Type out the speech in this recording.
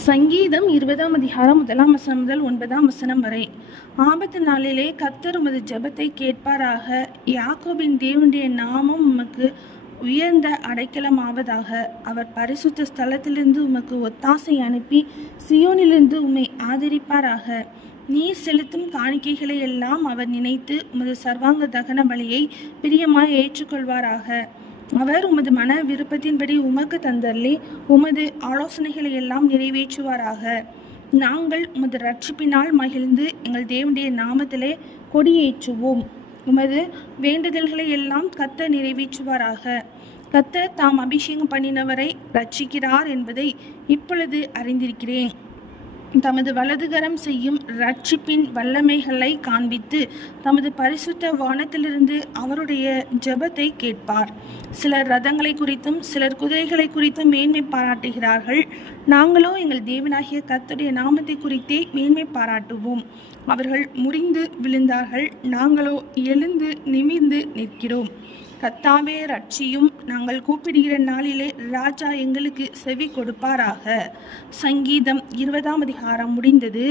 சங்கீதம் 20ஆம் அதிகாரம் 1ஆம் வசனம் முதல் 9ஆம் வசனம் வரை. ஆபத்து நாளிலே கர்த்தர் உமது ஜெபத்தை கேட்பாராக. யாக்கோபின் தேவனுடைய நாமம் உமக்கு உயர்ந்த அடைக்கலமாவதாக. அவர் பரிசுத்த ஸ்தலத்திலிருந்து உமக்கு ஒத்தாசை அனுப்பி சியோனிலிருந்து உம்மை ஆதரிப்பாராக. நீர் செலுத்தும் காணிக்கைகளை எல்லாம் அவர் நினைத்து உமது சர்வாங்க தகன பலியை பிரியமாய் ஏற்றுக்கொள்வாராக. அவர் உமது மன விருப்பத்தின்படி உமக்கு தந்தள்ளி உமது ஆலோசனைகளை எல்லாம் நிறைவேற்றுவாராக. நாங்கள் உமது ரட்சிப்பினால் மகிழ்ந்து எங்கள் தேவனுடைய நாமத்திலே கொடியேற்றுவோம். உமது வேண்டுதல்களை எல்லாம் கர்த்தர் நிறைவேற்றுவாராக. கர்த்தர் தாம் அபிஷேகம் பண்ணினவரை ரட்சிக்கிறார் என்பதை இப்பொழுது அறிந்திருக்கிறேன். தமது வலதுகரம் செய்யும் ரட்சிப்பின் வல்லமைகளை காண்பித்து தமது பரிசுத்த வானத்திலிருந்து அவருடைய ஜெபத்தை கேட்பார். சிலர் ரதங்களை குறித்தும் சிலர் குதிரைகளை குறித்தும் மேன்மை பாராட்டுகிறார்கள். நாங்களோ எங்கள் தேவனாகிய கர்த்தருடைய நாமத்தை குறித்தே மேன்மை பாராட்டுவோம். அவர்கள் முறிந்து விழுந்தார்கள், நாங்களோ எழுந்து நிமிர்ந்து நிற்கிறோம். கர்த்தாவே ரட்சியும், நாங்கள் கூப்பிடுகிற நாளிலே ராஜா எங்களுக்கு செவி கொடுப்பாராக. சங்கீதம் 20ஆம் அதிகாரம் முடிந்தது.